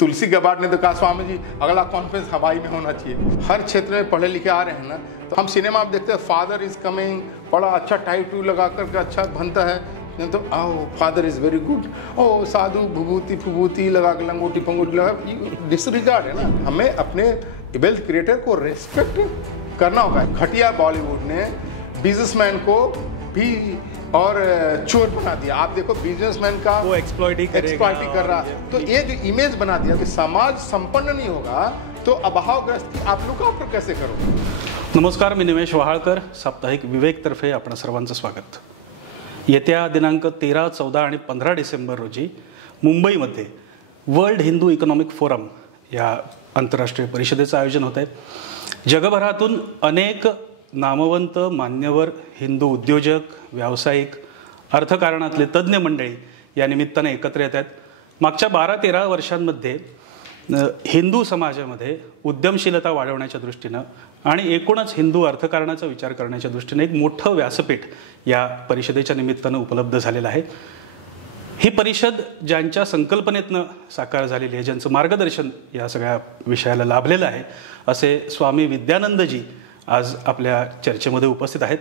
तुलसी Gabbard ने तो कहा स्वामी जी अगला कॉन्फ्रेंस हवाई में होना चाहिए। हर क्षेत्र में पढ़े लिखे आ रहे हैं ना, तो हम सिनेमा में देखते हैं फादर इज कमिंग, बड़ा अच्छा टाइप टू लगा करके अच्छा बनता है, नहीं तो आओ फादर इज वेरी गुड, ओ साधु विभूति फुभूति लगा के लंगोटी पंगोटी लगा, डिसरिगार्ड है ना। हमें अपने वेल्थ क्रिएटर को रेस्पेक्ट करना होगा। घटिया बॉलीवुड ने बिजनेसमैन को भी और चोर बना दिया। आप देखो बिजनेसमैन का वो एक्सप्लॉइट ही कर रहा, तो ये जो इमेज बना दिया कि समाज संपन्न नहीं होगा तो अभावग्रस्त आप लोग का कैसे करो। नमस्कार, मी निमेश वहाळकर, साप्ताहिक विवेकतर्फे आपण सर्वांचं स्वागत। येत्या दिनांक 13, 14 आणि 15 डिसेंबर रोजी मुंबईमध्ये वर्ल्ड हिंदू इकॉनॉमिक फोरम या आंतरराष्ट्रीय परिषदेचं आयोजन होत आहे। जगभरातून अनेक नामवंत मान्यवर हिंदू उद्योजक, व्यावसायिक, अर्थकारणातले तज्ज्ञ मंडळी या निमित्ताने एकत्र येत आहेत। मागच्या 12-13 वर्षांमध्ये हिंदू समाजामध्ये उद्यमशीलता वाढवण्याच्या दृष्टीनं आणि एकूणच हिंदू अर्थकारणाचा विचार करण्याच्या दृष्टीनं एक मोठं व्यासपीठ या परिषदेच्या निमित्तानं उपलब्ध झालेलं आहे। ही परिषद ज्यांच्या संकल्पनेतनं साकार झालेली आहे, ज्यांचं मार्गदर्शन या सगळ्या विषयाला लाभलेलं आहे, असे स्वामी विद्यानंदजी आज आपल्या चर्चेमध्ये उपस्थित आहेत।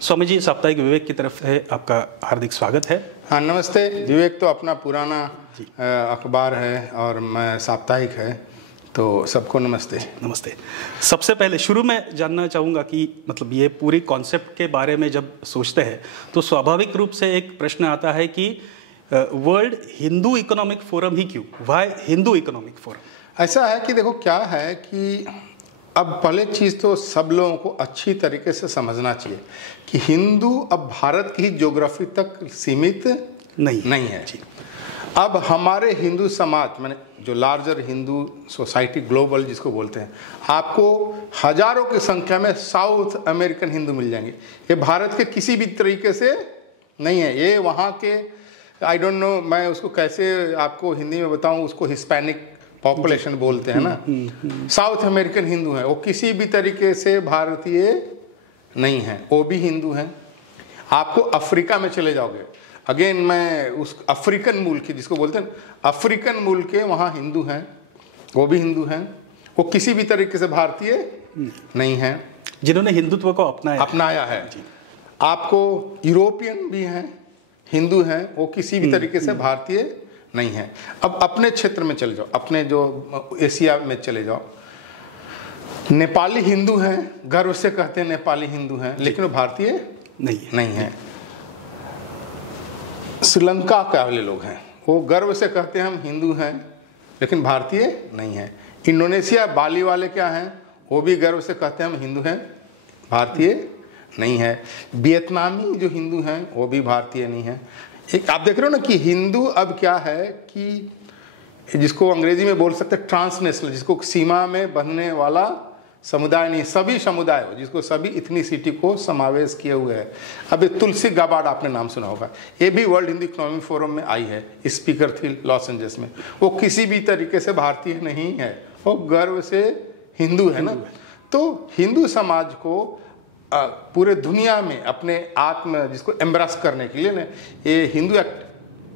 स्वामी जी, साप्ताहिक विवेक की तरफ से आपका हार्दिक स्वागत है। हाँ नमस्ते। विवेक तो अपना पुराना अखबार है और मैं साप्ताहिक है, तो सबको नमस्ते। नमस्ते। सबसे पहले शुरू में जानना चाहूँगा कि मतलब ये पूरी कॉन्सेप्ट के बारे में जब सोचते हैं तो स्वाभाविक रूप से एक प्रश्न आता है कि वर्ल्ड हिंदू इकोनॉमिक फोरम ही क्यों, वाई हिंदू इकोनॉमिक फोरम? ऐसा है कि देखो क्या है कि अब पहले चीज़ तो सब लोगों को अच्छी तरीके से समझना चाहिए कि हिंदू अब भारत की ज्योग्राफी तक सीमित नहीं है जी। अब हमारे हिंदू समाज माने जो लार्जर हिंदू सोसाइटी ग्लोबल जिसको बोलते हैं, आपको हजारों की संख्या में साउथ अमेरिकन हिंदू मिल जाएंगे। ये भारत के किसी भी तरीके से नहीं है, ये वहाँ के आई डोंट नो मैं उसको कैसे आपको हिंदी में बताऊँ, उसको हिस्पैनिक पॉपुलेशन बोलते हैं ना। साउथ अमेरिकन हिंदू हैं, वो किसी भी तरीके से भारतीय नहीं हैं, वो भी हिंदू हैं। आपको अफ्रीका में चले जाओगे, अगेन मैं उस अफ्रीकन मूल के जिसको बोलते हैं अफ्रीकन मूल के, वहाँ हिंदू हैं, वो भी हिंदू हैं, वो किसी भी तरीके से भारतीय नहीं हैं, जिन्होंने हिंदुत्व को अपनाया है। आपको यूरोपियन भी हैं, हिंदू हैं, वो किसी भी तरीके से भारतीय नहीं है। अब अपने क्षेत्र में चले जाओ, अपने जो एशिया में चले जाओ, नेपाली हिंदू हैं, गर्व से कहते हैं नेपाली हिंदू हैं, लेकिन वो भारतीय नहीं है। श्रीलंका के वाले लोग हैं, वो गर्व से कहते हैं हम हिंदू हैं, लेकिन भारतीय नहीं है। इंडोनेशिया बाली वाले क्या हैं, वो भी गर्व से कहते हैं हम हिंदू हैं, भारतीय नहीं है। वियतनामी जो हिंदू हैं वो भी भारतीय नहीं है। एक आप देख रहे हो ना कि हिंदू अब क्या है कि जिसको अंग्रेजी में बोल सकते हैं ट्रांसनेशनल, जिसको सीमा में बंधने वाला समुदाय नहीं, सभी समुदाय हो, जिसको सभी इथनिसिटी को समावेश किए हुए है। अब तुलसी गबार्ड आपने नाम सुना होगा, ये भी वर्ल्ड हिंदू इकोनॉमिक फोरम में आई है, स्पीकर थी लॉस एंजल्स में। वो किसी भी तरीके से भारतीय नहीं है, वो गर्व से हिंदू है ना। तो हिंदू समाज को पूरे दुनिया में अपने आत्म जिसको एम्ब्रेस करने के लिए ना, ये हिंदू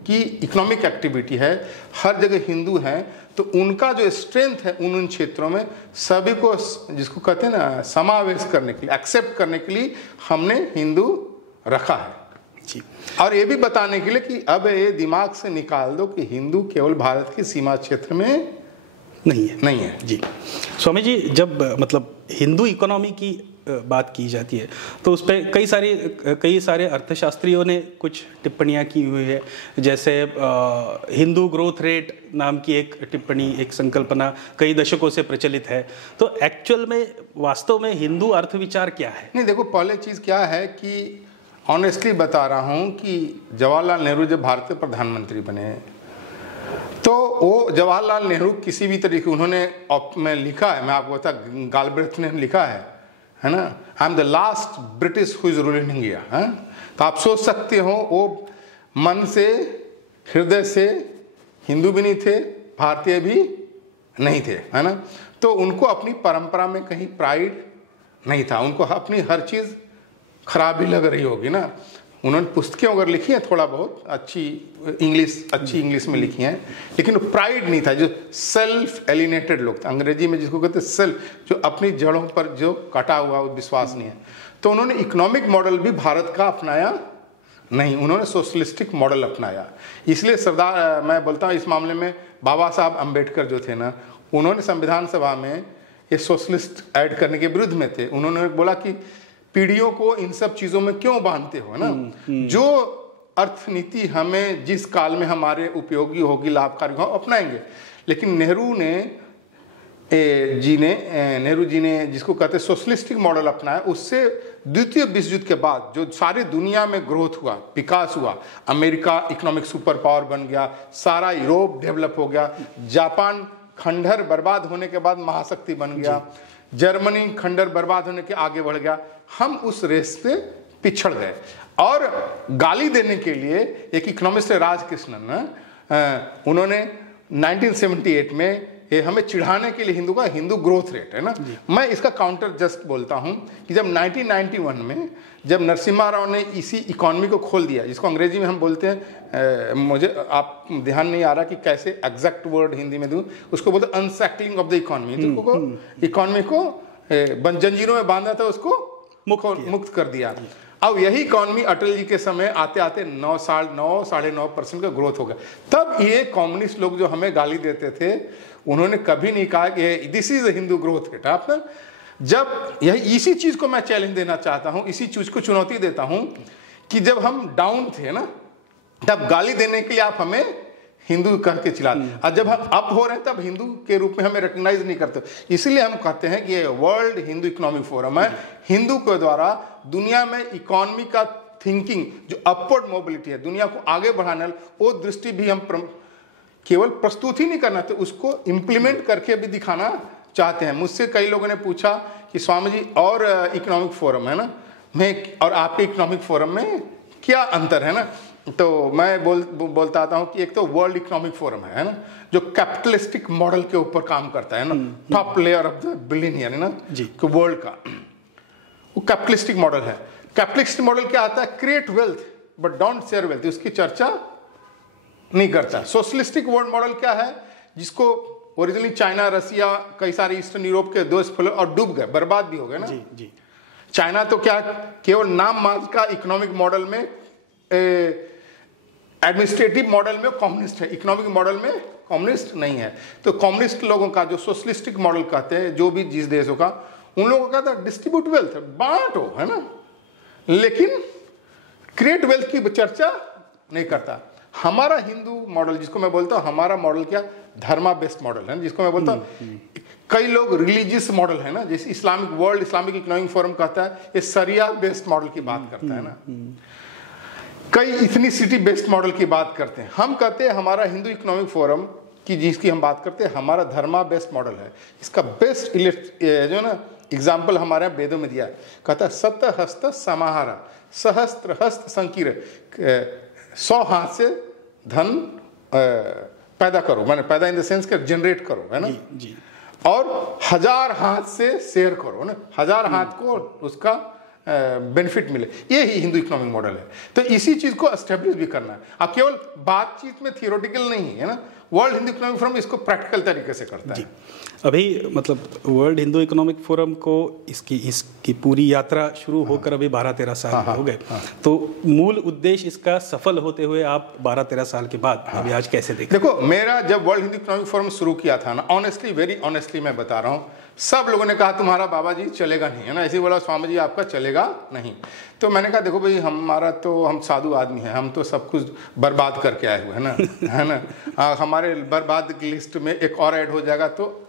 की इकोनॉमिक एक्टिविटी है, हर जगह हिंदू हैं, तो उनका जो स्ट्रेंथ है उन क्षेत्रों में सभी को जिसको कहते हैं ना समावेश करने के लिए, एक्सेप्ट करने के लिए हमने हिंदू रखा है जी। और ये भी बताने के लिए कि अब ये दिमाग से निकाल दो कि हिंदू केवल भारत की सीमा क्षेत्र में नहीं है जी। स्वामी जी, जब मतलब हिंदू इकोनॉमी की बात की जाती है तो उस पर कई सारे अर्थशास्त्रियों ने कुछ टिप्पणियां की हुई है, जैसे हिंदू ग्रोथ रेट नाम की एक टिप्पणी, एक संकल्पना कई दशकों से प्रचलित है। तो एक्चुअल में वास्तव में हिंदू अर्थविचार क्या है? नहीं देखो, पहले चीज़ क्या है कि ऑनेस्टली बता रहा हूँ कि जवाहरलाल नेहरू जब भारतीय प्रधानमंत्री बने तो वो जवाहरलाल नेहरू किसी भी तरीके उन्होंने में लिखा है, मैं आपको बता गालब्रेथ ने लिखा है ना, I am the last British who is ruling India. तो आप सोच सकते हो वो मन से हृदय से हिंदू भी नहीं थे, भारतीय भी नहीं थे, है ना। तो उनको अपनी परंपरा में कहीं प्राइड नहीं था, उनको अपनी हर चीज़ खराबी लग रही होगी ना। उन्होंने पुस्तकें अगर लिखी हैं थोड़ा बहुत अच्छी इंग्लिश में लिखी हैं, लेकिन प्राइड नहीं था। जो सेल्फ एलिनेटेड लोग थे, अंग्रेजी में जिसको कहते हैं सेल्फ, जो अपनी जड़ों पर जो कटा हुआ विश्वास नहीं है, तो उन्होंने इकोनॉमिक मॉडल भी भारत का अपनाया नहीं, उन्होंने सोशलिस्टिक मॉडल अपनाया। इसलिए सरदार, मैं बोलता हूँ इस मामले में बाबा साहब अम्बेडकर जो थे ना, उन्होंने संविधान सभा में ये सोशलिस्ट ऐड करने के विरुद्ध में थे। उन्होंने बोला कि पीढ़ियों को इन सब चीज़ों में क्यों बांधते हो ना, जो अर्थनीति हमें जिस काल में हमारे उपयोगी होगी, लाभकारी हो, अपनाएंगे। लेकिन नेहरू जी ने जिसको कहते हैं सोशलिस्टिक मॉडल अपनाया, उससे द्वितीय विश्व युद्ध के बाद जो सारी दुनिया में ग्रोथ हुआ, विकास हुआ, अमेरिका इकोनॉमिक सुपर पावर बन गया, सारा यूरोप डेवलप हो गया, जापान खंडहर बर्बाद होने के बाद महाशक्ति बन गया, जर्मनी खंडहर बर्बाद होने के आगे बढ़ गया, हम उस रेस से पिछड़ गए। और गाली देने के लिए एक इकोनॉमिस्ट है राजकृष्णन, उन्होंने 1978 में ये हमें चिढ़ाने के लिए हिंदू ग्रोथ रेट है ना, मैं इसका काउंटर जस्ट बोलता हूं कि जब 1991 में जब नरसिम्हा राव ने इसी इकोनॉमी को खोल दिया, जिसको अंग्रेजी में हम बोलते हैं, मुझे आप ध्यान नहीं आ रहा कि कैसे एग्जैक्ट वर्ड हिंदी में दूं, उसको बोलते हैं अनसैकलिंग ऑफ द इकोनॉमी, जिसको इकोनॉमी को जंजीरों में बांधा था उसको मुक्त कर दिया। अब यही इकोनॉमी अटल जी के समय आते आते 9.5% का ग्रोथ हो गया। तब ये कम्युनिस्ट लोग जो हमें गाली देते थे, उन्होंने कभी नहीं कहा कि this is Hindu growth rate. आप ना, जब यही इसी चीज को मैं चैलेंज देना चाहता हूं, इसी चीज को चुनौती देता हूं कि जब हम डाउन थे ना, तब गाली देने के लिए आप हमें हिंदू कह के चिल्लाते, और जब हम अप हो रहे हैं तब हिंदू के रूप में हमें रिकॉग्नाइज नहीं करते। इसलिए हम कहते हैं कि ये वर्ल्ड हिंदू इकोनॉमिक फोरम है, हिंदू के द्वारा दुनिया में इकोनॉमी का थिंकिंग, जो अपवर्ड मोबिलिटी है, दुनिया को आगे बढ़ाने वो दृष्टि भी हम केवल प्रस्तुत ही नहीं करना, तो उसको इम्प्लीमेंट करके भी दिखाना चाहते हैं। मुझसे कई लोगों ने पूछा कि स्वामी जी और इकोनॉमिक फोरम है ना, मैं और आपके इकोनॉमिक फोरम में क्या अंतर है ना, तो मैं बोलता आता हूँ कि एक तो वर्ल्ड इकोनॉमिक फोरम है ना, जो कैपिटलिस्टिक मॉडल के ऊपर काम करता है ना, top layer of the billionaire है ना जी, वर्ल्ड का वो कैपिटलिस्टिक मॉडल है। कैपिटलिस्टिक मॉडल क्या आता है, create wealth but don't share wealth, उसकी चर्चा नहीं करता। सोशलिस्टिक वर्ल्ड मॉडल क्या है, जिसको ओरिजिनली चाइना, रसिया, कई सारे ईस्टर्न यूरोप के दोस्त फैले और डूब गए, बर्बाद भी हो गए ना जी, जी। चाइना तो क्या केवल नाम मात्र का इकोनॉमिक मॉडल में, एडमिनिस्ट्रेटिव मॉडल में कम्युनिस्ट है, इकोनॉमिक मॉडल में कम्युनिस्ट नहीं है। तो कम्युनिस्ट लोगों का जो सोशलिस्टिक मॉडल कहते हैं, जो भी जिस देशों का, उन लोगों का था डिस्ट्रीब्यूट वेल्थ, बांटो है ना, लेकिन क्रिएट वेल्थ की चर्चा नहीं करता। हमारा हिंदू मॉडल, जिसको मैं बोलता हूँ, हमारा मॉडल क्या, धर्मा बेस्ड मॉडल है, जिसको मैं बोलता हूँ, कई लोग रिलीजियस मॉडल है ना, जैसे Islamic world Islamic economic forum कहता है, ये सरिया बेस्ड मॉडल की बात करता है ना, कई इथनिसिटी बेस्ड मॉडल की बात करते हैं। हम कहते हैं हमारा हिंदू इकोनॉमिक फोरम की जिसकी हम बात करते हैं, हमारा धर्मा बेस्ड मॉडल है। इसका बेस्ट जो ना एग्जाम्पल हमारे यहाँ वेदों में दिया है, कहता है सत हस्त समाहारा सहस्त्र हस्त संकीर्ण, 100 हाथ से धन पैदा करो, मैंने पैदा इन द सेंस के जनरेट करो है ना जी, और 1000 हाथ से शेयर करो ना, 1000 हाथ को उसका बेनिफिट मिले, ये ही हिंदू इकोनॉमिक मॉडल है। तो इसी चीज को एस्टेब्लिश भी करना है। अब केवल बातचीत में थियोरेटिकल नहीं है ना, वर्ल्ड हिंदू इकोनॉमिक फोरम इसको प्रैक्टिकल तरीके से करता है। अभी मतलब वर्ल्ड हिंदू इकोनॉमिक फोरम को इसकी पूरी यात्रा शुरू होकर अभी 12-13 साल हो गए, तो मूल उद्देश्य इसका सफल होते हुए आप 12-13 साल के बाद अभी आज कैसे देखते? देखो, मेरा जब वर्ल्ड हिंदू इकोनॉमिक फोरम शुरू किया था ना, ऑनेस्टली, वेरी ऑनेस्टली मैं बता रहा हूँ, सब लोगों ने कहा तुम्हारा बाबा जी चलेगा नहीं है ना, ऐसे बोला स्वामी जी आपका चलेगा नहीं। तो मैंने कहा देखो भाई, हमारा तो, हम साधु आदमी हैं, हम तो सब कुछ बर्बाद करके आए हुए हैं ना है ना, हमारे बर्बाद की लिस्ट में एक और ऐड हो जाएगा तो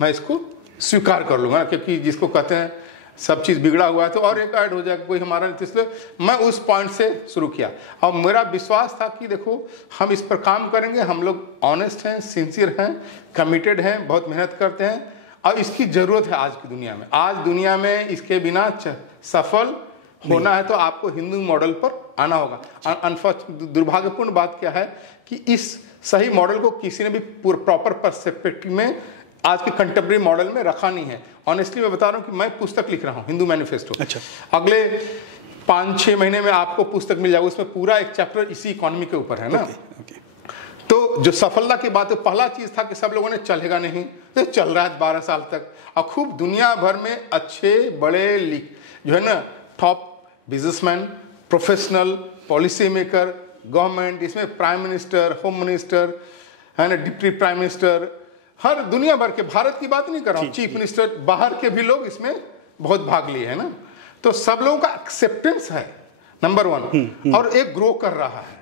मैं इसको स्वीकार कर लूँगा, क्योंकि जिसको कहते हैं सब चीज़ बिगड़ा हुआ है तो और एक ऐड हो जाएगा, कोई हमारा नहीं। इसलिए मैं उस पॉइंट से शुरू किया और मेरा विश्वास था कि देखो हम इस पर काम करेंगे, हम लोग ऑनेस्ट हैं, सिंसियर हैं, कमिटेड हैं, बहुत मेहनत करते हैं और इसकी ज़रूरत है आज की दुनिया में। आज दुनिया में इसके बिना सफल होना है तो आपको हिंदू मॉडल पर आना होगा। दुर्भाग्यपूर्ण बात क्या है कि इस सही मॉडल को किसी ने भी प्रॉपर पर्सपेक्टिव में आज के कंटेम्प्रेरी मॉडल में रखा नहीं है। ऑनेस्टली मैं बता रहा हूँ कि मैं पुस्तक लिख रहा हूँ, हिंदू मैनिफेस्टो। अच्छा। अगले 5-6 महीने में आपको पुस्तक मिल जाएगा, उसमें पूरा एक चैप्टर इसी इकोनॉमी के ऊपर है ना। तो जो सफलता की बात है, पहला चीज था कि सब लोगों ने चलेगा नहीं, तो चल रहा है 12 साल तक, और खूब दुनिया भर में अच्छे बड़े जो है ना top businessman, professional, policy maker, government, इसमें प्राइम मिनिस्टर, होम मिनिस्टर है ना, डिप्टी प्राइम मिनिस्टर, हर दुनिया भर के, भारत की बात नहीं कर रहा हूँ, चीफ मिनिस्टर, बाहर के भी लोग इसमें बहुत भाग लिए है ना। तो सब लोगों का एक्सेप्टेंस है नंबर 1, और एक ग्रो कर रहा है।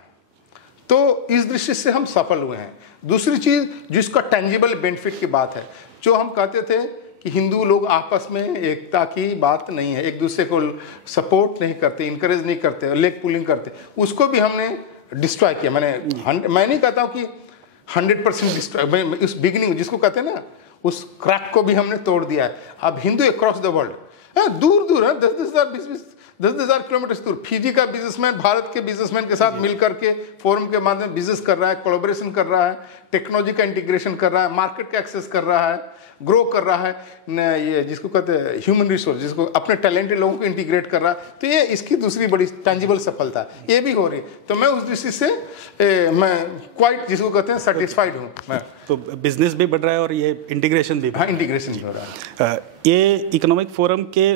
तो इस दृष्टि से हम सफल हुए हैं। दूसरी चीज जिसका टेंजिबल बेनिफिट की बात है, जो हम कहते थे कि हिंदू लोग आपस में एकता की बात नहीं है, एक दूसरे को सपोर्ट नहीं करते, इंकरेज नहीं करते, लेग पुलिंग करते, उसको भी हमने डिस्ट्रॉय किया। मैं नहीं कहता हूँ कि 100% डिस्ट्रॉय, उस बिगिनिंग जिसको कहते हैं ना, उस क्रैक को भी हमने तोड़ दिया है। अब हिंदू अक्रॉस द वर्ल्ड, दूर दूर है, 10,000 किलोमीटर दूर, फिजी का बिजनेसमैन भारत के बिजनेसमैन के साथ मिलकर के फोरम के माध्यम बिजनेस कर रहा है, कोलैबोरेशन कर रहा है, टेक्नोलॉजी का इंटीग्रेशन कर रहा है, मार्केट का एक्सेस कर रहा है, ग्रो कर रहा है, ये जिसको कहते हैं ह्यूमन रिसोर्स, जिसको अपने टैलेंटेड लोगों को इंटीग्रेट कर रहा है। तो ये इसकी दूसरी बड़ी टेंजिबल सफलता है, ये भी हो रही है। तो मैं उस दृष्टि से मैं क्वाइट, जिसको कहते हैं, सेटिस्फाइड हूँ मैं। तो बिजनेस भी बढ़ रहा है और ये इंटीग्रेशन भी, हाँ, इंटीग्रेशन भी हो रहा है। ये इकोनॉमिक फोरम के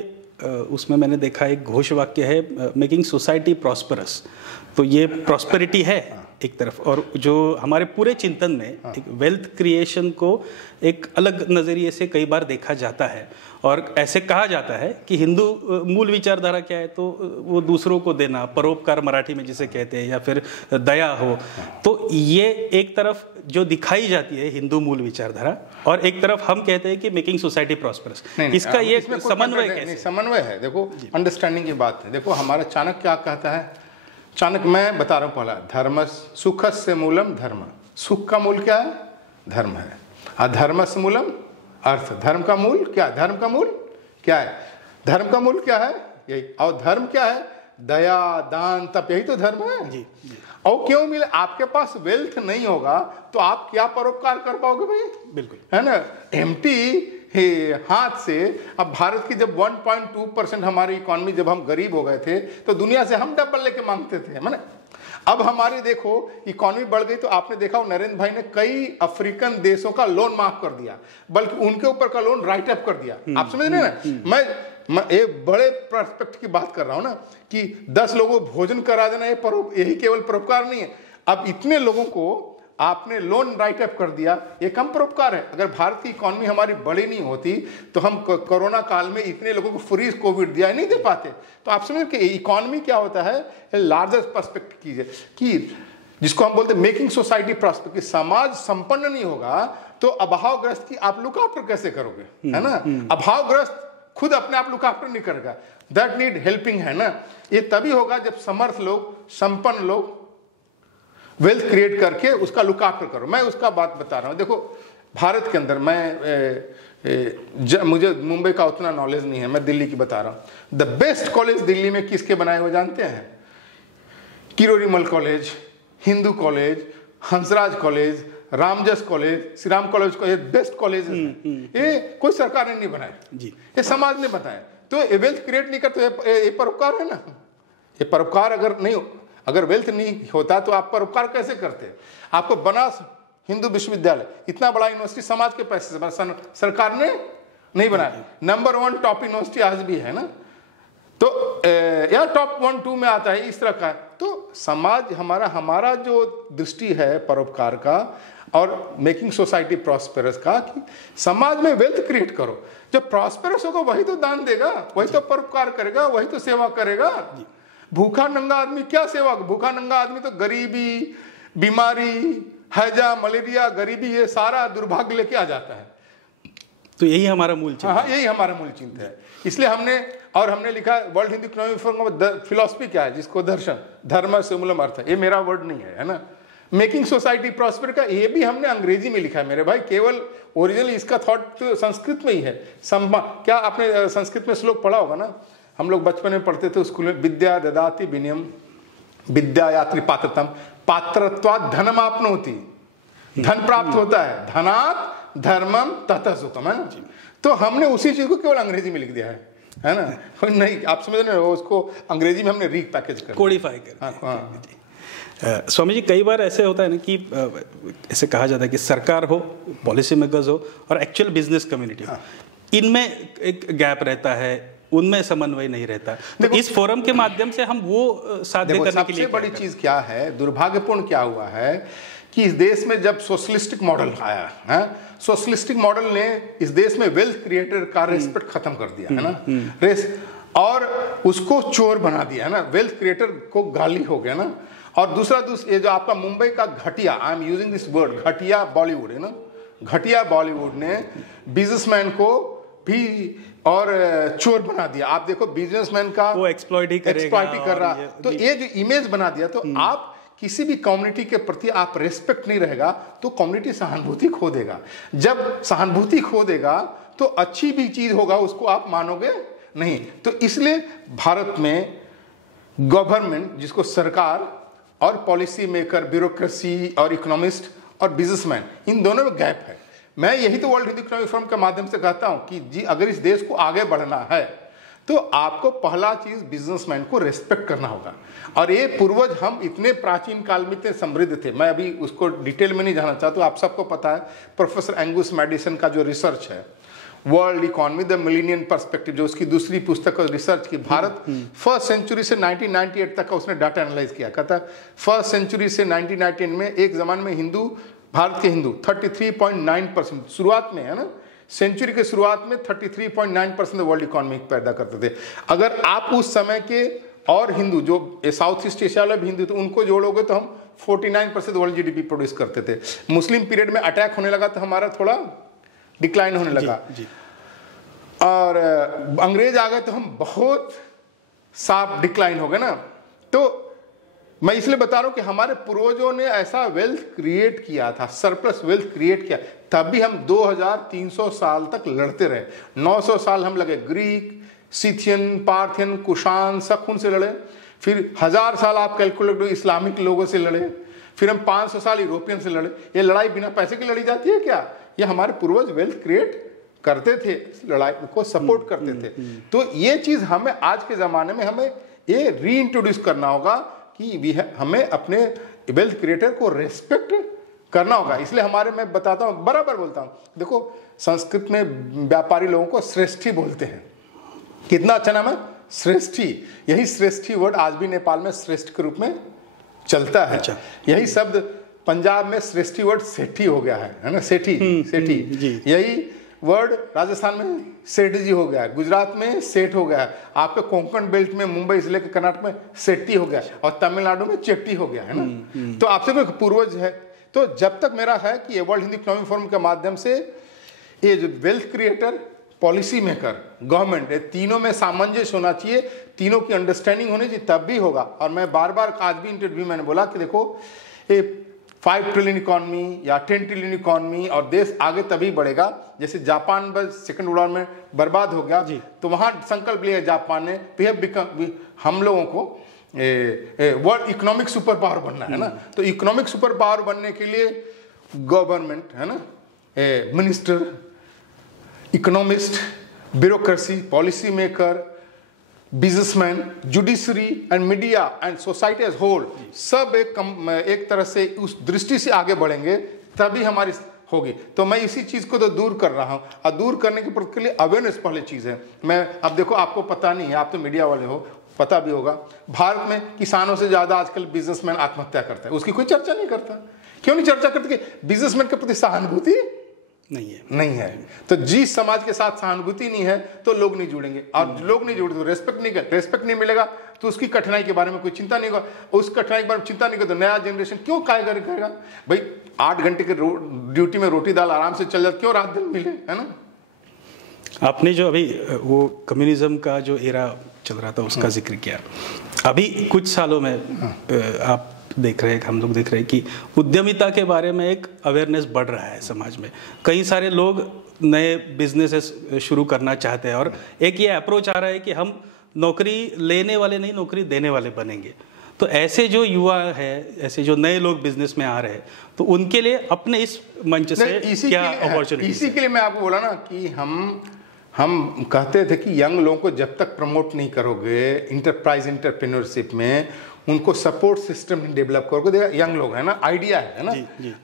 उसमें मैंने देखा एक घोष वाक्य है, मेकिंग सोसाइटी प्रॉस्परस। तो ये प्रॉस्पेरिटी है एक तरफ, और जो हमारे पूरे चिंतन में एक वेल्थ क्रिएशन को एक अलग नज़रिए से कई बार देखा जाता है, और ऐसे कहा जाता है कि हिंदू मूल विचारधारा क्या है, तो वो दूसरों को देना, परोपकार मराठी में जिसे कहते हैं, या फिर दया हो। तो ये एक तरफ जो दिखाई जाती है हिंदू मूल विचारधारा, और एक तरफ हम कहते हैं कि मेकिंग सोसाइटी प्रॉस्परस। इसका ये समन्वय कैसे? समन्वय है, देखो अंडरस्टैंडिंग की बात है। देखो हमारा चाणक्य क्या कहता है, चाणक्य मैं बता रहा हूँ, पहला धर्म सुखस्य मूलम धर्म, सुख का मूल क्या है? धर्म है। अधर्मस्य मूलम अर्थ, धर्म का मूल क्या? धर्म का मूल क्या है? धर्म का मूल क्या है? यही। और धर्म क्या है? दया, दान, तप, यही तो धर्म है जी। और क्यों मिले? आपके पास वेल्थ नहीं होगा तो आप क्या परोपकार कर पाओगे भाई? बिल्कुल, है ना। एम्प्टी हाथ से, अब भारत की जब 1.2% हमारी इकोनॉमी, जब हम गरीब हो गए थे तो दुनिया से हम डबल लेके मांगते थे, मैंने। अब हमारी देखो इकोनॉमी बढ़ गई तो आपने देखा नरेंद्र भाई ने कई अफ्रीकन देशों का लोन माफ कर दिया, बल्कि उनके ऊपर का लोन राइट अप कर दिया। आप समझ रहे हैं ना? मैं एक बड़े पर्सपेक्ट की बात कर रहा हूं ना, कि 10 लोगों को भोजन करा देना, यही केवल परोपकार नहीं है। अब इतने लोगों को आपने लोन राइट अप कर दिया, ये कम परोपकार है? अगर भारत की इकोनॉमी हमारी बड़ी नहीं होती तो हम कोरोना काल में इतने लोगों को फ्री कोविड दिया नहीं दे पाते। तो आप समझ कि इकोनॉमी क्या होता है, लार्जर पर्सपेक्टिव कीजिए, कि जिसको हम बोलते हैं मेकिंग सोसाइटी प्रॉस्पर, कि समाज संपन्न नहीं होगा तो अभावग्रस्त की आप लुक आफ्टर कैसे करोगे, है ना। अभावग्रस्त खुद अपने आप लुक आफ्टर नहीं करेगा, दैट नीड हेल्पिंग, है ना। ये तभी होगा जब समर्थ लोग, संपन्न लोग वेल्थ क्रिएट करके उसका लुक आफ्टर करो। मैं उसका बात बता रहा हूँ। देखो भारत के अंदर मुझे मुंबई का उतना नॉलेज नहीं है, मैं दिल्ली की बता रहा हूँ। द बेस्ट कॉलेज दिल्ली में किसके बनाए हुए जानते हैं? Kirorimal college, Hindu college, Hansraj college, Ramjas college, Shri Ram college को, ये बेस्ट कॉलेज है। ये कोई सरकार ने नहीं बनाए जी, ये समाज ने बताया। तो ये वेल्थ क्रिएट नहीं करते, ये परोपकार है ना। ये परोपकार अगर वेल्थ नहीं होता तो आप परोपकार कैसे करते? आपको बनास हिंदू विश्वविद्यालय, इतना बड़ा यूनिवर्सिटी समाज के पैसे से बना, सरकार ने नहीं बनाया। नंबर 1 टॉप यूनिवर्सिटी आज भी है ना, तो या टॉप 1-2 में आता है, इस तरह का। तो समाज हमारा जो दृष्टि है परोपकार का और मेकिंग सोसाइटी प्रॉस्पेरस का, कि समाज में वेल्थ क्रिएट करो। जब प्रॉस्पेरस होगा वही तो दान देगा, वही तो परोपकार करेगा, वही तो सेवा करेगा। भूखा नंगा आदमी क्या सेवा? भूखा नंगा आदमी तो गरीबी, बीमारी, हैजा, मलेरिया, गरीबी, ये सारा दुर्भाग्य लेके आ जाता है। तो यही हमारा मूल चिंतन है। यही हमारा मूल चिंतन है। इसलिए हमने लिखा world Hindu economic forum, philosophy क्या है, जिसको दर्शन, धर्म से मूलम अर्थ है। ये मेरा वर्ड नहीं है ना। मेकिंग सोसाइटी प्रॉस्पर का ये भी हमने अंग्रेजी में लिखा है मेरे भाई, केवल ओरिजिनली इसका थॉट संस्कृत में ही है। क्या आपने संस्कृत में श्लोक पढ़ा होगा ना? हम लोग बचपन में पढ़ते थे स्कूल में, विद्या ददाति विनयम विद्या यात्री पात्रतम पात्रत्वात् धनम आपनोति, धन प्राप्त होता है, धनात् धर्मम ततः सुखम, है ना। तो हमने उसी चीज को केवल अंग्रेजी में लिख दिया है। है ना, नहीं आप समझ रहे हो, उसको अंग्रेजी में हमने रीपैकेज कर कोडिफाई कर। हाँ। स्वामी जी, कई बार ऐसे होता है ना कि ऐसे कहा जाता है कि सरकार हो, पॉलिसी मेकर्स हो और एक्चुअल बिजनेस कम्युनिटी हो, इनमें एक गैप रहता है, उनमें समन्वय नहीं रहता। तो इस फोरम के माध्यम से हम वो साध्य करने के लिए, सबसे बड़ी चीज क्या है, दुर्भाग्यपूर्ण क्या हुआ है कि इस देश में जब सोशलिस्टिक मॉडल आया है, सोशलिस्टिक मॉडल ने इस देश में वेल्थ क्रिएटर का रेस्पेक्ट खत्म कर दिया है ना, और उसको चोर बना दिया है ना, वेल्थ क्रिएटर को गाली हो गया ना। और दूसरा ये जो आपका मुंबई का घटिया, I am using this word, घटिया बॉलीवुड है ना, घटिया बॉलीवुड ने बिजनेसमैन को भी और चोर बना दिया। आप देखो बिजनेसमैन का वो एक्सप्लॉइट ही करेगा, कर रहा, तो ये जो इमेज बना दिया, तो आप किसी भी कम्युनिटी के प्रति आप रेस्पेक्ट नहीं रहेगा तो कम्युनिटी सहानुभूति खो देगा। जब सहानुभूति खो देगा तो अच्छी भी चीज होगा उसको आप मानोगे नहीं। तो इसलिए भारत में गवर्नमेंट, जिसको सरकार और पॉलिसी मेकर, ब्यूरोक्रेसी और इकोनॉमिस्ट और बिजनेसमैन, इन दोनों में गैप है। मैं यही तो वर्ल्ड हिंदू इकोनॉमिक फोरम के माध्यम से कहता हूं कि जी अगर इस देश को आगे बढ़ना है तो आपको पहला चीज बिजनेसमैन को रेस्पेक्ट करना होगा। और ये पूर्वज हम इतने प्राचीन काल में इतने समृद्ध थे, मैं अभी उसको डिटेल में नहीं जाना चाहता, आप सबको पता है प्रोफेसर एंगुस मैडिसन का जो रिसर्च है, world economy the millennium perspective, जो उसकी दूसरी पुस्तक रिसर्च की, भारत फर्स्ट सेंचुरी से 1998 तक का उसने डाटा एनालाइज किया। कहता फर्स्ट सेंचुरी से 1998 में एक जमाने में हिंदू, भारत के हिंदू 33.9% शुरुआत में, है ना, सेंचुरी के शुरुआत में 33.9% वर्ल्ड इकोनॉमी पैदा करते थे। अगर आप उस समय के और हिंदू जो साउथ ईस्ट एशिया वाले भी हिंदू थे उनको जोड़ोगे तो हम 49% वर्ल्ड जीडीपी प्रोड्यूस करते थे। मुस्लिम पीरियड में अटैक होने लगा तो हमारा थोड़ा डिक्लाइन होने लगा जी। और अंग्रेज आ गए तो हम बहुत साफ डिक्लाइन हो गए ना। तो मैं इसलिए बता रहा हूं कि हमारे पूर्वजों ने ऐसा वेल्थ क्रिएट किया था, सरप्लस वेल्थ क्रिएट किया, तब भी हम 2300 साल तक लड़ते रहे। 900 साल हम लगे ग्रीक, सिथियन, पार्थियन, कुषाण, शकुन से लड़े, फिर 1000 साल आप कैलकुलेट इस्लामिक लोगों से लड़े, फिर हम 500 साल यूरोपियन से लड़े। ये लड़ाई बिना पैसे की लड़ी जाती है क्या? ये हमारे पूर्वज वेल्थ क्रिएट करते थे, लड़ाई को सपोर्ट करते थे। तो ये चीज हमें आज के जमाने में हमें ये रीइंट्रोड्यूस करना होगा कि हमें अपने वेल्थ क्रिएटर को रेस्पेक्ट करना होगा। इसलिए हमारे, मैं बताता हूँ, बराबर बोलता हूँ, देखो संस्कृत में व्यापारी लोगों को श्रेष्ठी बोलते हैं, कितना अच्छा नाम है, श्रेष्ठी। यही श्रेष्ठी वर्ड आज भी नेपाल में श्रेष्ठ के रूप में चलता है। अच्छा। यही शब्द पंजाब में श्रेष्ठी वर्ड सेठी हो गया है ना, सेठी, सेठी। यही वर्ड राजस्थान में सेठ जी हो गया, गुजरात में सेठ हो गया, आपके कोंकण बेल्ट में मुंबई से लेकर कर्नाटक में सेट्टी हो गया, और तमिलनाडु में चेट्टी हो गया, है ना। तो आपसे कोई पूर्वज है। तो जब तक मेरा है कि वर्ल्ड हिंदू इकोनॉमिक फोरम के माध्यम से ये जो wealth creator, policy maker, government, ये तीनों में सामंजस्य होना चाहिए, तीनों की अंडरस्टैंडिंग होनी चाहिए, तब भी होगा। और मैं बार बार आज भी इंटरव्यू मैंने बोला कि देखो ये 5 ट्रिलियन इकॉनमी या 10 ट्रिलियन इकॉनमी, और देश आगे तभी बढ़ेगा जैसे जापान बस सेकंड वर्ल्ड वॉर में बर्बाद हो गया, तो वहां संकल्प लिया जापान ने, हम लोगों को वर्ल्ड इकोनॉमिक सुपर पावर बनना है ना। तो इकोनॉमिक सुपर पावर बनने के लिए गवर्नमेंट, है ना, minister, economist, bureaucracy, policy maker, businessman, judiciary and media and society as whole, सब एक तरह से उस दृष्टि से आगे बढ़ेंगे तभी हमारी होगी। तो मैं इसी चीज को तो दूर कर रहा हूं, और दूर करने के लिए अवेयरनेस पहले चीज है। मैं अब देखो, आपको पता नहीं है, आप तो मीडिया वाले हो, पता भी होगा, भारत में किसानों से ज्यादा आजकल बिजनेसमैन आत्महत्या करता है, उसकी कोई चर्चा नहीं करता। क्यों नहीं चर्चा करते? कि बिजनेसमैन के प्रति सहानुभूति नहीं है। तो जिस समाज के साथ सहानुभूति नहीं है तो लोग नहीं जुड़ेंगे, और लोग नहीं जुड़े तो रेस्पेक्ट नहीं मिलेगा, तो उसकी कठिनाई के बारे में कोई चिंता नहीं होगा। उस कठिनाई के बारे में चिंता नहीं करेगा तो नया जनरेशन क्यों कायगर करेगा? भाई 8 घंटे के ड्यूटी में रोटी दाल आराम से चल जाए, क्यों रात दिन मिले, है ना। आपने जो अभी वो कम्युनिज्म का जो एरा चल रहा था उसका जिक्र किया, अभी कुछ सालों में आप देख रहे हैं, हम लोग देख रहे हैं कि उद्यमिता के बारे में एक अवेयरनेस बढ़ रहा है समाज में। कई सारे लोग नए बिजनेसेस शुरू करना चाहते हैं, और एक ये अप्रोच आ रहा है कि हम नौकरी लेने वाले नहीं, नौकरी देने वाले बनेंगे। तो ऐसे जो युवा है, ऐसे जो नए लोग बिजनेस में आ रहे हैं, तो उनके लिए अपने इस मंच से क्या अपॉर्चुनिटी? इसी के लिए मैं आपको बोला ना कि हम कहते थे कि यंग लोगों को जब तक प्रमोट नहीं करोगे एंटरप्रेन्योरशिप में, उनको सपोर्ट सिस्टम डेवलप करोगे। यंग लोग है ना, आइडिया है ना,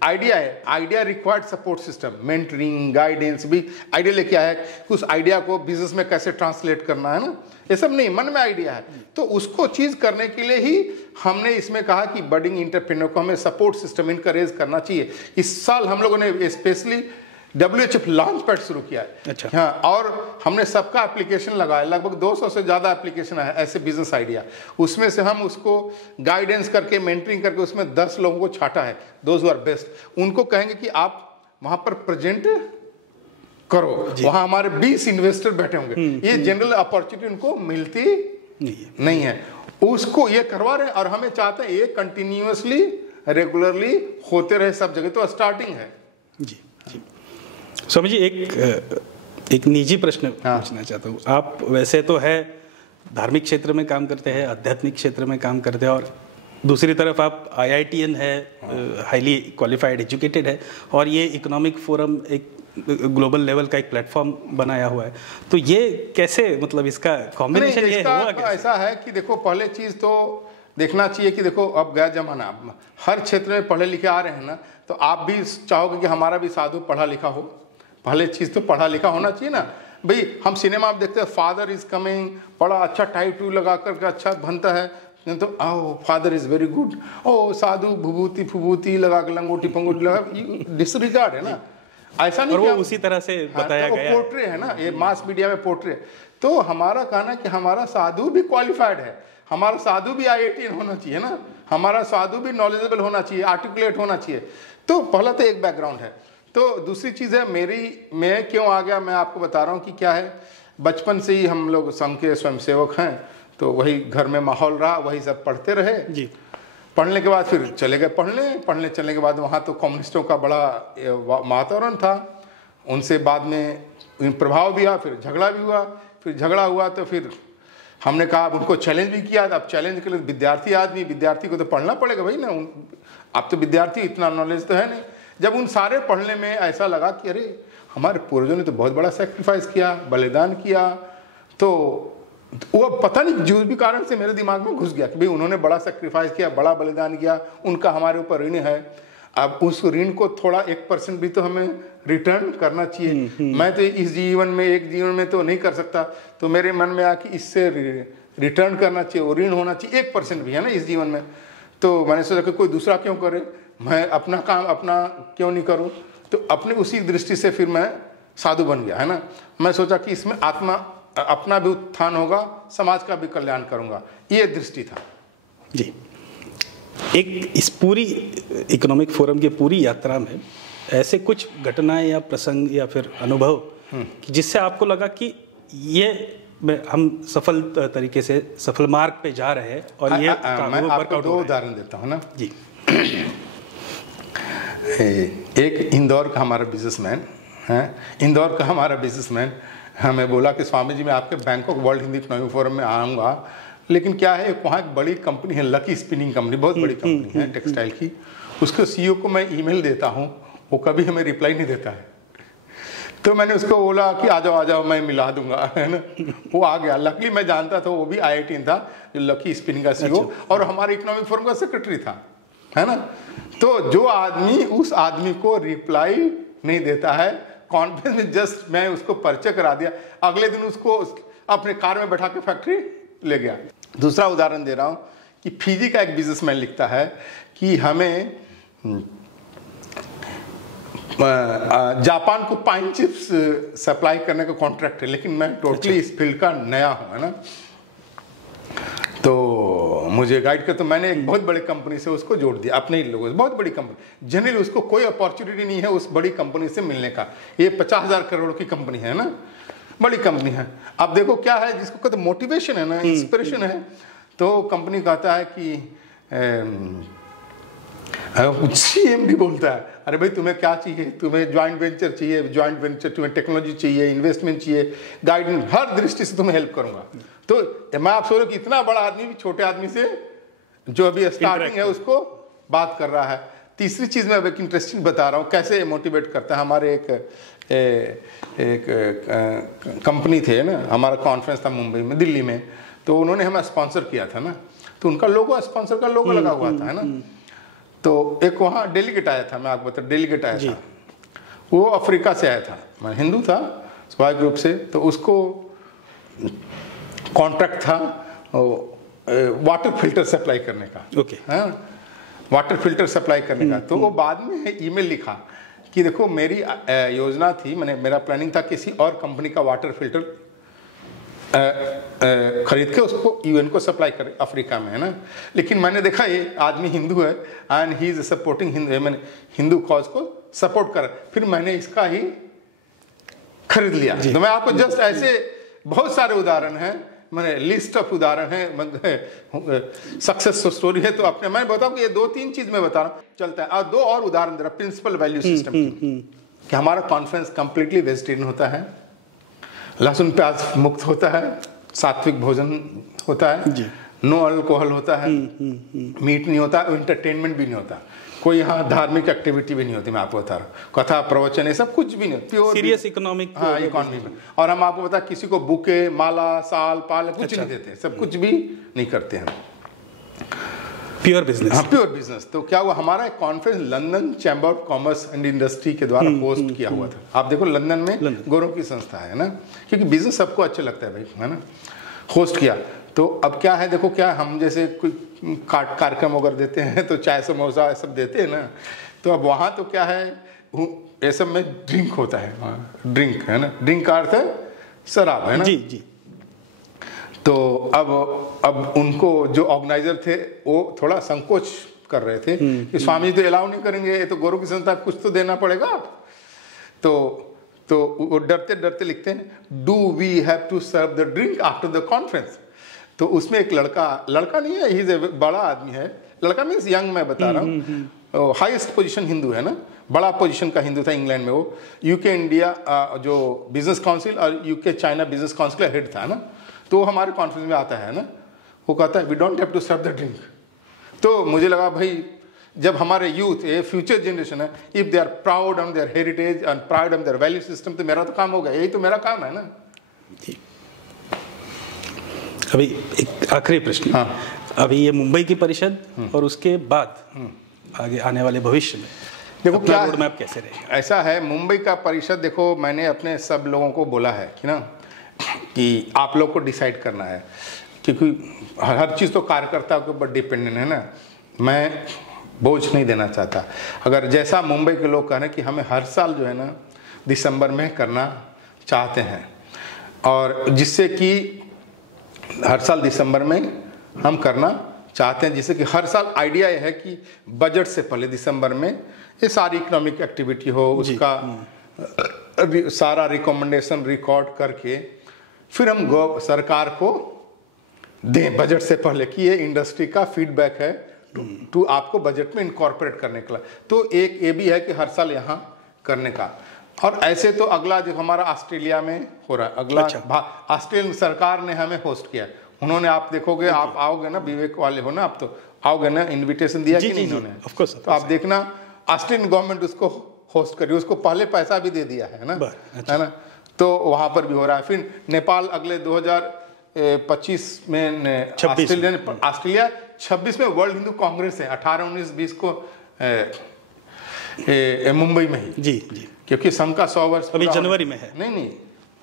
आइडिया है, idea required support system, mentoring, guidance भी। आइडिया लेके आया कि उस आइडिया को बिजनेस में कैसे ट्रांसलेट करना है ना, ये सब नहीं, मन में आइडिया है तो उसको चीज करने के लिए ही हमने इसमें कहा कि बडिंग एंटरप्रेन्योर को हमें सपोर्ट सिस्टम इनकरेज करना चाहिए। इस साल हम लोगों ने स्पेशली WHF लॉन्च पैड शुरू किया है। अच्छा। हाँ, और हमने सबका एप्लीकेशन लगाया, लगभग 200 से ज़्यादा एप्लीकेशन है ऐसे बिजनेस आइडिया। उसमें से हम उसको गाइडेंस करके, मेंटरिंग करके उसमें 10 लोगों को छाटा है, दोज आर बेस्ट। उनको कहेंगे कि आप वहाँ पर प्रेजेंट करो, वहाँ हमारे 20 इन्वेस्टर बैठे होंगे। ये जनरल अपॉर्चुनिटी उनको मिलती नहीं है, उसको ये करवा रहे हैं और हमें चाहते हैं ये कंटिन्यूअसली रेगुलरली होते रहे सब जगह। तो स्टार्टिंग है जी। जी स्वामी जी, एक निजी प्रश्न पूछना चाहता हूँ। आप वैसे तो है धार्मिक क्षेत्र में काम करते हैं, आध्यात्मिक क्षेत्र में काम करते हैं, और दूसरी तरफ आप IITian है, हाईली क्वालिफाइड एजुकेटेड है, और ये इकोनॉमिक फोरम एक ग्लोबल लेवल का एक प्लेटफॉर्म बनाया हुआ है। तो ये कैसे, मतलब इसका कॉम्बिनेशन ये हुआ कैसे? ऐसा है कि देखो, पहले चीज़ तो देखना चाहिए कि देखो अब गया जमाना, हर क्षेत्र में पढ़े लिखे आ रहे हैं ना, तो आप भी चाहोगे कि हमारा भी साधु पढ़ा लिखा हो। पहले चीज़ तो पढ़ा लिखा होना चाहिए ना भाई। हम सिनेमा आप देखते हैं, फादर इज कमिंग, बड़ा अच्छा टाई टू लगा करके अच्छा बनता है, तो आओ फादर इज वेरी गुड, ओ साधु भूभूति फुभूति लगा के लंगोटी पंगोटी लगा, डिसरिगार्ड है ना, ऐसा नहीं। और वो उसी तरह से बताया गया, पोर्ट्रे है ना, ये मास मीडिया में पोर्ट्रे। तो हमारा कहना कि हमारा साधु भी क्वालिफाइड है, हमारा साधु भी IITian होना चाहिए ना, हमारा साधु भी नॉलेजेबल होना चाहिए, आर्टिकुलेट होना चाहिए। तो पहला तो एक बैकग्राउंड है। तो दूसरी चीज़ है, मैं क्यों आ गया, मैं आपको बता रहा हूँ कि क्या है। बचपन से ही हम लोग संघ के स्वयंसेवक हैं, तो वही घर में माहौल रहा, वही सब पढ़ते रहे जी। पढ़ने के बाद फिर चले गए पढ़ने चलने के बाद वहाँ तो कम्युनिस्टों का बड़ा वातावरण था, उनसे बाद में प्रभाव भी हुआ, फिर झगड़ा भी हुआ। फिर झगड़ा हुआ तो फिर हमने कहा, उनको चैलेंज भी किया। अब चैलेंज के लिए विद्यार्थी को तो पढ़ना पड़ेगा भाई ना, आप तो विद्यार्थी, इतना नॉलेज तो है नहीं। जब उन सारे पढ़ने में ऐसा लगा कि अरे हमारे पूर्वजों ने तो बहुत बड़ा सेक्रीफाइस किया, बलिदान किया, तो वो पता नहीं जो भी कारण से मेरे दिमाग में घुस गया कि भाई उन्होंने बड़ा सेक्रीफाइस किया, बड़ा बलिदान किया, उनका हमारे ऊपर ऋण है। अब उस ऋण को थोड़ा 1% भी तो हमें रिटर्न करना चाहिए। मैं तो इस जीवन में, एक जीवन में तो नहीं कर सकता, तो मेरे मन में आया कि इससे रिटर्न करना चाहिए, वो ऋण होना चाहिए, 1% भी है ना इस जीवन में। तो मैंने सोचा कि कोई दूसरा क्यों करे, मैं अपना काम अपना क्यों नहीं करूं। तो अपने उसी दृष्टि से फिर मैं साधु बन गया, है ना। मैं सोचा कि इसमें अपना भी उत्थान होगा, समाज का भी कल्याण करूंगा, ये दृष्टि था जी। एक इस पूरी इकोनॉमिक फोरम की पूरी यात्रा में ऐसे कुछ घटनाएं या प्रसंग या फिर अनुभव जिससे आपको लगा कि ये हम सफल तरीके से सफल मार्ग पे जा रहे हैं, और ये मैं आपको 2 उदाहरण देता हूँ ना जी। एक इंदौर का हमारा बिजनेसमैन हमें बोला कि स्वामी जी मैं आपके Bangkok world Hindi economic forum में आऊँगा, लेकिन क्या है, वहाँ एक बड़ी कंपनी है, लकी स्पिनिंग कंपनी, बहुत बड़ी कंपनी है टेक्सटाइल की। उसके CEO को मैं ईमेल देता हूँ, वो कभी हमें रिप्लाई नहीं देता है। तो मैंने उसको बोला कि आ जाओ मैं मिला दूंगा, है ना। वो आ गया। लकीली मैं जानता था वो भी IITian था, जो लकी स्पिनिंग का CEO और हमारे इकोनॉमिक फोरम का सेक्रेटरी था, है ना। तो जो आदमी उस आदमी को रिप्लाई नहीं देता है, कॉन्फ्रेंस में जस्ट मैं उसको परिचय करा दिया, अगले दिन उसको अपने कार में बैठा के फैक्ट्री ले गया। दूसरा उदाहरण दे रहा हूँ कि फिजी का एक बिजनेसमैन लिखता है कि हमें जापान को पाइन चिप्स सप्लाई करने का कॉन्ट्रैक्ट है, लेकिन मैं टोटली इस फील्ड का नया हूँ, है ना। तो मुझे गाइड कर, तो मैंने एक बहुत बड़ी कंपनी से उसको जोड़ दिया, अपने ही लोगों से, बहुत बड़ी कंपनी। जनरली उसको कोई अपॉर्चुनिटी नहीं है उस बड़ी कंपनी से मिलने का। ये 50,000 करोड़ की कंपनी है ना, बड़ी कंपनी है। अब देखो क्या है, जिसको कहते मोटिवेशन है ना, इंस्पिरेशन है। तो कंपनी कहता है कि CMD बोलता है, अरे भाई तुम्हें क्या चाहिए, तुम्हें ज्वाइंट वेंचर चाहिए, तुम्हें टेक्नोलॉजी चाहिए, इन्वेस्टमेंट चाहिए, गाइडेंस, हर दृष्टि से तुम्हें हेल्प करूंगा। तो मैं आप सोच रहा हूँ कि इतना बड़ा आदमी भी छोटे आदमी से जो अभी स्टार्टिंग है उसको बात कर रहा है। तीसरी चीज़ मैं अब एक इंटरेस्टिंग बता रहा हूँ कैसे मोटिवेट करता है। हमारे एक कंपनी थे ना, हमारा कॉन्फ्रेंस था मुंबई में, दिल्ली में, तो उन्होंने हमें स्पॉन्सर किया था ना, तो उनका लोगो, स्पॉन्सर का लोगो लगा हुआ था, है ना। तो एक वहाँ डेलीगेट आया था, मैं आपको बता, डेलीगेट आया था, वो अफ्रीका से आया था, मैं हिंदू था स्वाभाविक रूप से, तो उसको कॉन्ट्रैक्ट था वाटर फिल्टर सप्लाई करने का। ओके, हाँ, वाटर फिल्टर सप्लाई करने का। तो वो बाद में ईमेल लिखा कि देखो मेरी योजना थी, मैंने मेरा प्लानिंग था किसी और कंपनी का वाटर फिल्टर खरीद के उसको यूएन को सप्लाई करे अफ्रीका में, है ना। लेकिन मैंने देखा ये आदमी हिंदू है and he is supporting Hindu, मैंने हिंदू कॉज को सपोर्ट करा, फिर मैंने इसका ही खरीद लिया। तो मैं आपको जस्ट ऐसे बहुत सारे उदाहरण हैं, मैंने लिस्ट ऑफ उदाहरण है, सक्सेस स्टोरी है। तो अपने मैं बताऊं कि ये 2-3 चीज मैं बता रहा हूँ चलता है। और 2 और उदाहरण दे रहा, प्रिंसिपल वैल्यू सिस्टम कि हमारा कॉन्फ्रेंस कंप्लीटली वेजिटेरियन होता है, लहसुन प्याज मुक्त होता है, सात्विक भोजन होता है, नो अल्कोहल होता है, मीट नहीं होता, एंटरटेनमेंट भी नहीं होता, कोई यहाँ धार्मिक एक्टिविटी भी नहीं होती, मैं आपको बता रहा हूँ, कथा प्रवचन ये सब कुछ भी नहीं, प्योर सीरियस इकोनॉमिक, हाँ इकोनॉमी में। और हम आपको बता किसी को बुके, माला, साल, पाल कुछ नहीं देते, सब कुछ भी नहीं करते हैं, प्योर बिजनेस। हाँ प्योर बिजनेस। तो क्या हुआ, हमारा एक conference London chamber of commerce and industry के द्वारा होस्ट किया हुआ था। आप देखो लंदन में गोरों की संस्था है ना, क्योंकि बिजनेस सबको अच्छा लगता है भाई, है ना। होस्ट किया, तो अब क्या है, देखो क्या हम जैसे कोई कार्यक्रम वगैरह देते हैं तो चाय समोसा ये सब देते हैं ना, तो अब वहाँ तो क्या है, ये सब में ड्रिंक होता है, ड्रिंक है ना, ड्रिंक का अर्थ है शराब, है ना। जी जी। तो अब उनको जो ऑर्गेनाइजर थे वो थोड़ा संकोच कर रहे थे कि स्वामी जी तो अलाउ नहीं करेंगे, ये तो गोरों की संस्था, कुछ तो देना पड़ेगा। तो वो डरते डरते लिखते हैं, do we have to serve the drink after the conference. तो उसमें एक लड़का नहीं है, ही इज ए बड़ा आदमी है, लड़का मीन्स यंग, मैं बता रहा हूँ, हाईएस्ट पोजीशन हिंदू है ना, बड़ा पोजीशन का हिंदू था इंग्लैंड में। वो यूके इंडिया जो बिजनेस काउंसिल और यूके चाइना बिजनेस काउंसिल का हेड था ना, तो वो हमारे कॉन्फ्रेंस में आता है ना, वो कहता है we don't have to serve the drink. तो मुझे लगा भाई जब हमारे यूथ, ये फ्यूचर जनरेशन है, if they are proud on their heritage and proud on their value system, तो मेरा तो काम हो गया, यही तो मेरा काम है ना। अभी एक आखिरी प्रश्न, हाँ। अभी ये मुंबई की परिषद और उसके बाद आगे आने वाले भविष्य में देखो क्या रोड मैप कैसे रहेगा? ऐसा है, मुंबई का परिषद, देखो मैंने अपने सब लोगों को बोला है कि ना, कि आप लोग को डिसाइड करना है, क्योंकि हर चीज़ तो कार्यकर्ता के ऊपर डिपेंडेंट है ना। मैं बोझ नहीं देना चाहता। अगर जैसा मुंबई के लोग कह रहे हैं कि हमें हर साल जो है ना दिसंबर में करना चाहते हैं, और जिससे कि हर साल दिसंबर में हम करना चाहते हैं, जिससे कि हर साल आइडिया यह है कि बजट से पहले दिसंबर में ये सारी इकोनॉमिक एक्टिविटी हो, उसका सारा रिकमेंडेशन रिकॉर्ड करके फिर हम सरकार को दें बजट से पहले कि ये इंडस्ट्री का फीडबैक है टू आपको बजट में इनकॉर्पोरेट करने के लिए। तो एक ये भी है कि हर साल यहाँ करने का। और ऐसे तो अगला जो हमारा ऑस्ट्रेलिया में हो रहा है, अगला ऑस्ट्रेलियन सरकार ने हमें होस्ट किया, उन्होंने, आप देखोगे, आप आओगे ना, विवेक वाले हो ना, आप तो आओगे ना, इनविटेशन दिया कि नहीं इन्होंने? तो आप देखना ऑस्ट्रेलियन गवर्नमेंट उसको होस्ट करी, उसको पहले पैसा भी दे दिया है ना, है ना। तो वहाँ पर भी हो रहा है। फिर नेपाल अगले 2025 में, ऑस्ट्रेलिया 26 में वर्ल्ड हिंदू कांग्रेस है, 18, 19, 20 को मुंबई में ही। जी जी, क्योंकि संघ का 100 वर्ष अभी जनवरी में है। नहीं,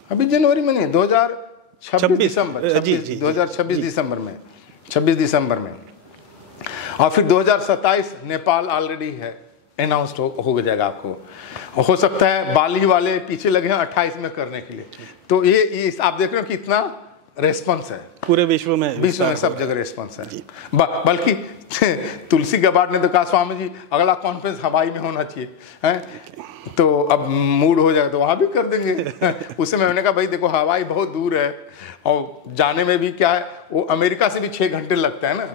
अभी जनवरी में नहीं, 2026 दिसंबर, 2026 दिसंबर में, 26 दिसंबर में। और फिर 2027 नेपाल ऑलरेडी है, अनाउंस्ड हो जाएगा। आपको हो सकता है बाली वाले पीछे लगे हैं 28 में करने के लिए। तो ये आप देख रहे हो कि इतना रेस्पॉन्स है पूरे विश्व में सब जगह रेस्पॉन्स है। बल्कि तुलसी गबार्ड ने तो कहा, स्वामी जी अगला कॉन्फ्रेंस हवाई में होना चाहिए, हैं? तो अब मूड हो जाएगा तो वहाँ भी कर देंगे। उससे मैंने कहा भाई देखो हवाई बहुत दूर है, और जाने में भी क्या है, वो अमेरिका से भी 6 घंटे लगता है ना।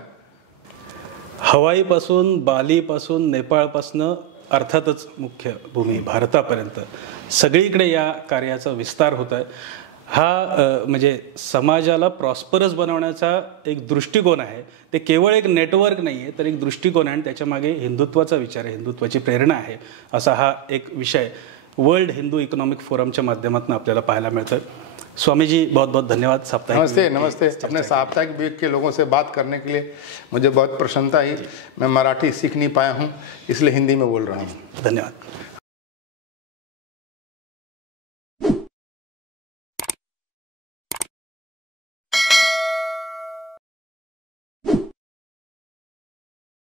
हवाईपासून, बालीपासून, नेपाळपासून, अर्थातच मुख्य भूमी भारतापर्यंत सगळीकडे या कार्याचा विस्तार होत आहे। हा म्हणजे समाजाला प्रॉस्परस बनवण्याचा एक दृष्टिकोन आहे. ते केवळ एक नेटवर्क नाही आहे, तर एक दृष्टिकोन आहे आणि त्याच्यामागे हिंदुत्वाचा विचार आहे, हिंदुत्वाची प्रेरणा आहे. असा हा एक विषय वर्ल्ड हिंदू इकॉनॉमिक फोरमच्या माध्यमातून आपल्याला पाहायला मिळतं. स्वामी जी, बहुत बहुत धन्यवाद. साप्ताहिक नमस्ते नमस्ते. अपने साप्ताहिक विवेक के लोगों से बात करने के लिए मुझे बहुत प्रसन्नता हुई. मैं मराठी सीख नहीं पाया हूँ, इसलिए हिंदी में बोल रहा हूँ. धन्यवाद.